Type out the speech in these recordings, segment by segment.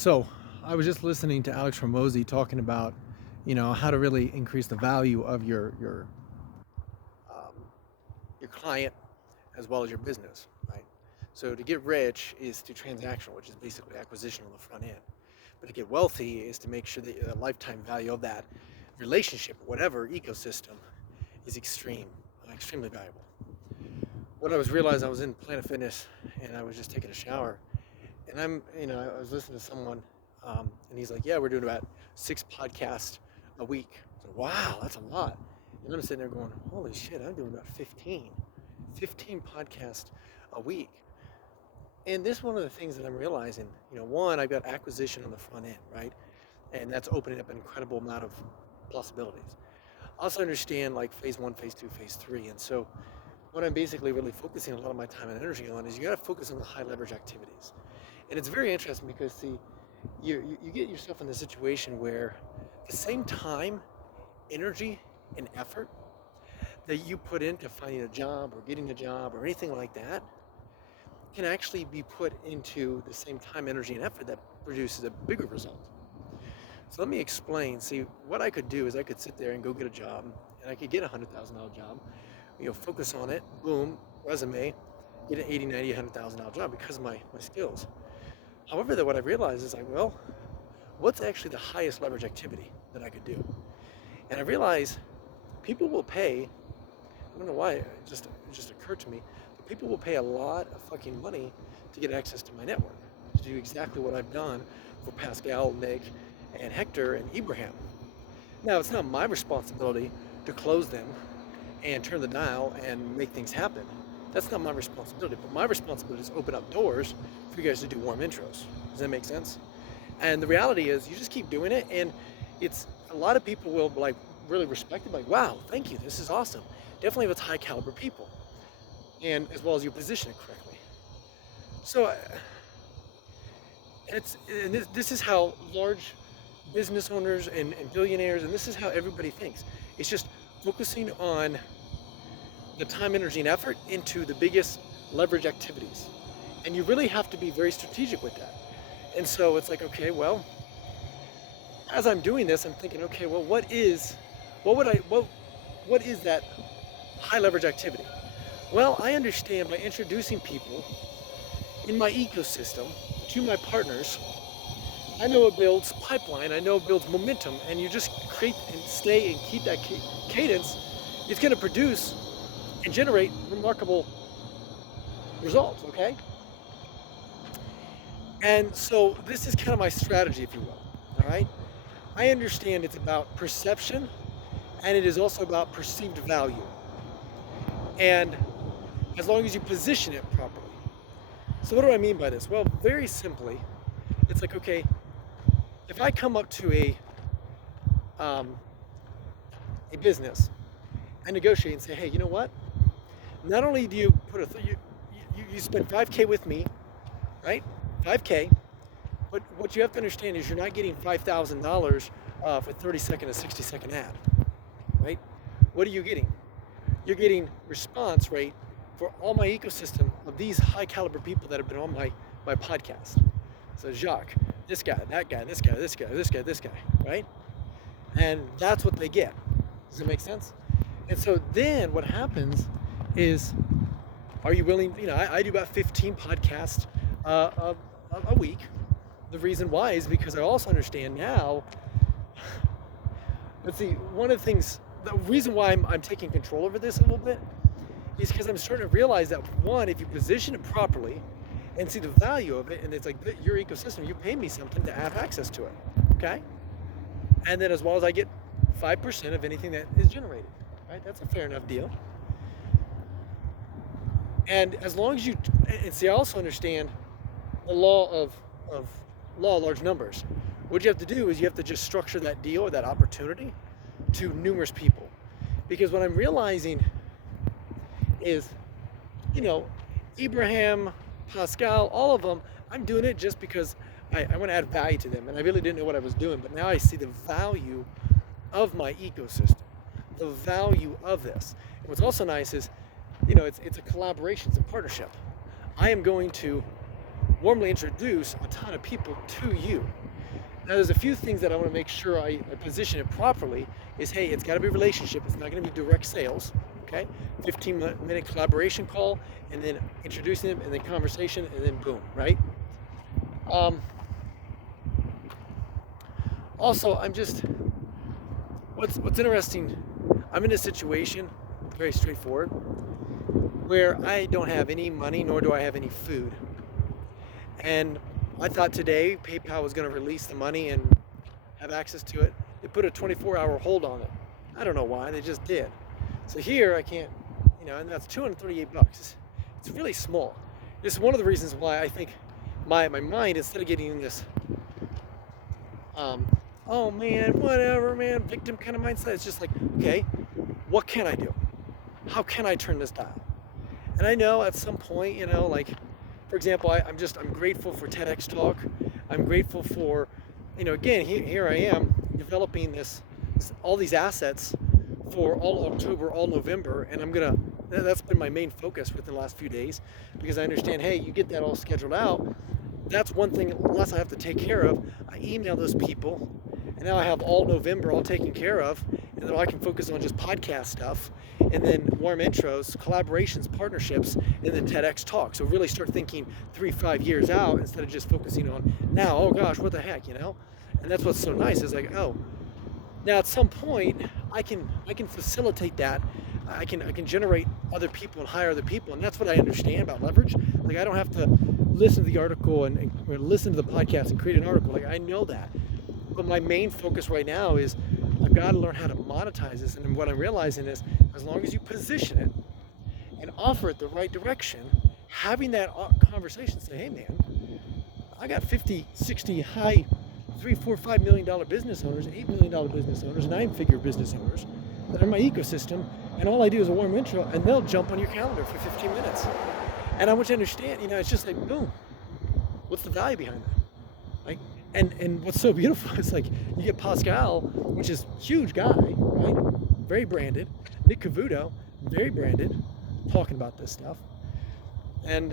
So I was just listening to Alex Ramosi talking about, how to really increase the value of um, your client as well as your business, right? So to get rich is to transactional, which is basically acquisition on the front end. But to get wealthy is to make sure that the lifetime value of that relationship, whatever ecosystem, is extremely valuable. What I was realizing, I was in Planet Fitness and I was just taking a shower, and I was listening to someone, and he's like, "Yeah, we're doing about 6 podcasts a week." So, wow, that's a lot. And I'm sitting there going, "Holy shit, I'm doing about 15 podcasts a week." And this is one of the things that I'm realizing. One, I've got acquisition on the front end, right, and that's opening up an incredible amount of possibilities. I also understand like phase one, phase two, phase three, and so what I'm basically really focusing a lot of my time and energy on is you got to focus on the high leverage activities. And it's very interesting because, see, you get yourself in a situation where the same time, energy, and effort that you put into finding a job or getting a job or anything like that can actually be put into the same time, energy, and effort that produces a bigger result. So let me explain. See, what I could do is I could sit there and go get a job, and I could get $100,000 job, focus on it, boom, resume, get an 80, 90, $100,000 job because of my skills. However, that what I've realized is like, well, what's actually the highest leverage activity that I could do? And I realize people will pay, I don't know why, it just occurred to me, but people will pay a lot of fucking money to get access to my network, to do exactly what I've done for Pascal, Nick, and Hector, and Ibrahim. Now, it's not my responsibility to close them and turn the dial and make things happen. That's not my responsibility, but my responsibility is open up doors for you guys to do warm intros. Does that make sense? And the reality is you just keep doing it, and it's a lot of people will like really respect it, like, wow, thank you, this is awesome. Definitely if it's high caliber people, and as well as you position it correctly. So this is how large business owners and billionaires, and this is how everybody thinks. It's just focusing on the time, energy, and effort into the biggest leverage activities. And you really have to be very strategic with that. And so it's like, okay, well, as I'm doing this, I'm thinking, okay, well, what is that high leverage activity? Well, I understand by introducing people in my ecosystem to my partners, I know it builds pipeline, I know it builds momentum, and you just create and stay and keep that cadence, it's going to produce and generate remarkable results, okay? And so this is kind of my strategy, if you will, all right? I understand it's about perception, and it is also about perceived value. And as long as you position it properly. So what do I mean by this? Well, very simply, it's like, okay, if I come up to um, a business and negotiate and say, hey, you know what? Not only do you put you spend 5K with me, right? 5K, but what you have to understand is you're not getting $5,000 for 30-second or 60-second ad, right? What are you getting? You're getting response rate for all my ecosystem of these high caliber people that have been on my podcast. So Jacques, this guy, that guy, this guy, this guy, this guy, this guy, right? And that's what they get. Does it make sense? And so then what happens is, are you willing, I do about 15 podcasts a week. The reason why is because I also understand now, let's see, one of the things, the reason why I'm taking control over this a little bit is because I'm starting to realize that, one, if you position it properly and see the value of it, and it's like your ecosystem, you pay me something to have access to it, okay? And then as well as I get 5% of anything that is generated, right? That's a fair enough deal. And as long as and see, I also understand the law of large numbers. What you have to do is you have to just structure that deal or that opportunity to numerous people. Because what I'm realizing is, Ibrahim, Pascal, all of them, I'm doing it just because I want to add value to them. And I really didn't know what I was doing, but now I see the value of my ecosystem, the value of this. And what's also nice is, it's a collaboration, it's a partnership. I am going to warmly introduce a ton of people to you. Now, there's a few things that I want to make sure I position it properly. Is, hey, it's got to be relationship. It's not going to be direct sales. Okay, 15-minute collaboration call, and then introducing them, and then conversation, and then boom, right? Also, what's interesting. I'm in a situation, very straightforward, where I don't have any money, nor do I have any food. And I thought today PayPal was going to release the money and have access to it. They put a 24-hour hold on it. I don't know why, they just did. So here I can't, and that's $238. It's really small. This is one of the reasons why I think my mind, instead of getting this, oh man, whatever, man, victim kind of mindset, it's just like, okay, what can I do? How can I turn this dial? And I know at some point, like, for example, I'm grateful for TEDx Talk. I'm grateful for, again, here I am developing all these assets for all October, all November, and that's been my main focus within the last few days, because I understand, hey, you get that all scheduled out. That's one thing less I have to take care of. I email those people, and now I have all November all taken care of, and then I can focus on just podcast stuff, and then warm intros, collaborations, partnerships, and then TEDx Talk. So really start thinking 3-5 years out instead of just focusing on now. Oh gosh, what the heck, And that's what's so nice is like, oh, now at some point I can facilitate that. I can generate other people and hire other people, and that's what I understand about leverage. Like, I don't have to listen to the article or listen to the podcast and create an article. Like, I know that. But my main focus right now is I've got to learn how to monetize this. And what I'm realizing is, as long as you position it and offer it the right direction, having that conversation, say, hey man, I got 50, 60 high $3, $4, $5 million business owners, $8 million business owners, 9-figure business owners that are in my ecosystem, and all I do is a warm intro, and they'll jump on your calendar for 15 minutes. And I want you to understand, it's just like, boom, what's the value behind that? Like, and what's so beautiful is, like, you get Pascal, which is a huge guy, right? Very branded. Nick Cavuto, very branded, talking about this stuff. And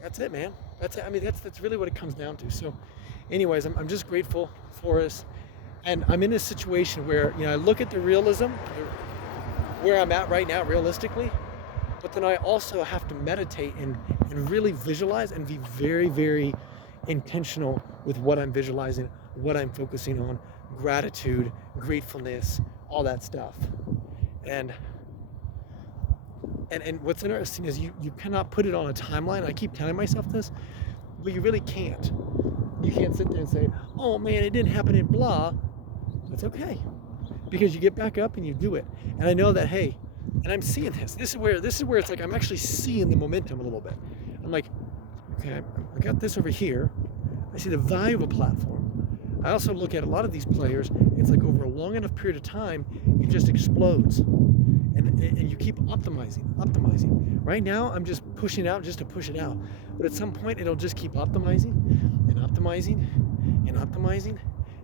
that's it, man. That's it. I mean, that's really what it comes down to. So anyways, I'm just grateful for us. And I'm in a situation where, I look at the realism, where I'm at right now, realistically, but then I also have to meditate and really visualize and be very, very intentional with what I'm visualizing, what I'm focusing on, gratitude, gratefulness, all that stuff. And what's interesting is you cannot put it on a timeline. I keep telling myself this, but you really can't. You can't sit there and say, oh man, it didn't happen in blah. That's okay, because you get back up and you do it. And I know that, hey, and I'm seeing this. This is where it's like I'm actually seeing the momentum a little bit. I'm like, okay, I got this over here. I see the value of a platform. I also look at a lot of these players. It's like over a long enough period of time, it just explodes, and you keep optimizing. Right now, I'm just pushing out just to push it out. But at some point, it'll just keep optimizing,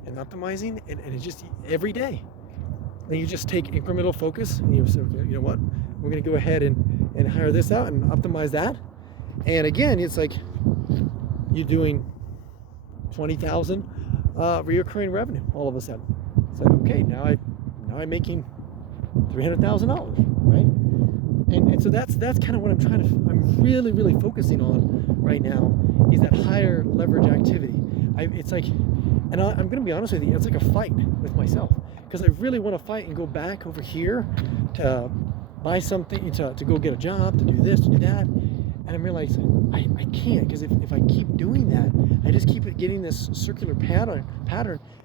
and it just every day. And you just take incremental focus, and you say, okay, you know what? We're going to go ahead and hire this out and optimize that. And again, it's like you're doing 20,000 reoccurring revenue all of a sudden. It's like, okay, now I'm making $300,000, right? And so that's kind of what I'm really, really focusing on right now, is that higher leverage activity. It's like, and I'm going to be honest with you, it's like a fight with myself, because I really want to fight and go back over here to buy something, to go get a job, to do this, to do that. And I'm realizing I can't, because if I keep doing that, I just keep getting this circular pattern.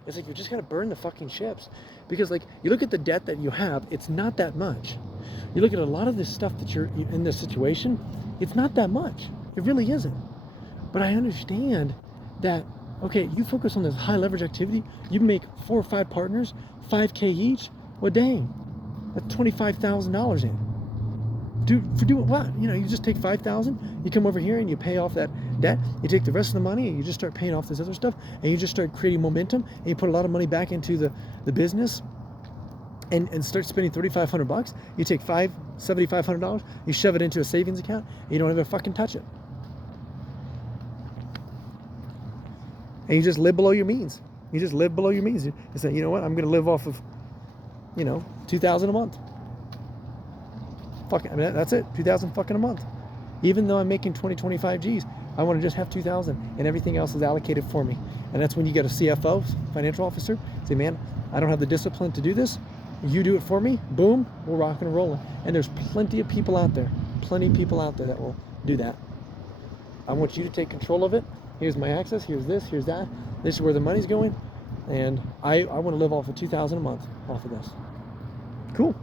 It's like you're just gonna burn the fucking ships, because like you look at the debt that you have, it's not that much. You look at a lot of this stuff that you're in this situation, it's not that much. It really isn't. But I understand that, okay, you focus on this high leverage activity, you make 4 or 5 partners, $5K each. Well, dang, that's $25,000 in. For doing what? You just take $5,000, you come over here and you pay off that debt, you take the rest of the money and you just start paying off this other stuff, and you just start creating momentum, and you put a lot of money back into the business and start spending $3,500. You take $7,500, you shove it into a savings account, and you don't even fucking touch it. and you just live below your means. You just live below your means. You say, you know what, I'm going to live off of, $2,000 a month. Fuck it. I mean, that's it. 2,000 fucking a month. Even though I'm making 20, 25 G's, I want to just have 2,000, and everything else is allocated for me. And that's when you get a CFO, financial officer, say, man, I don't have the discipline to do this. You do it for me. Boom, we're rocking and rolling. And there's plenty of people out there that will do that. I want you to take control of it. Here's my access. Here's this. Here's that. This is where the money's going. And I want to live off of 2,000 a month off of this. Cool.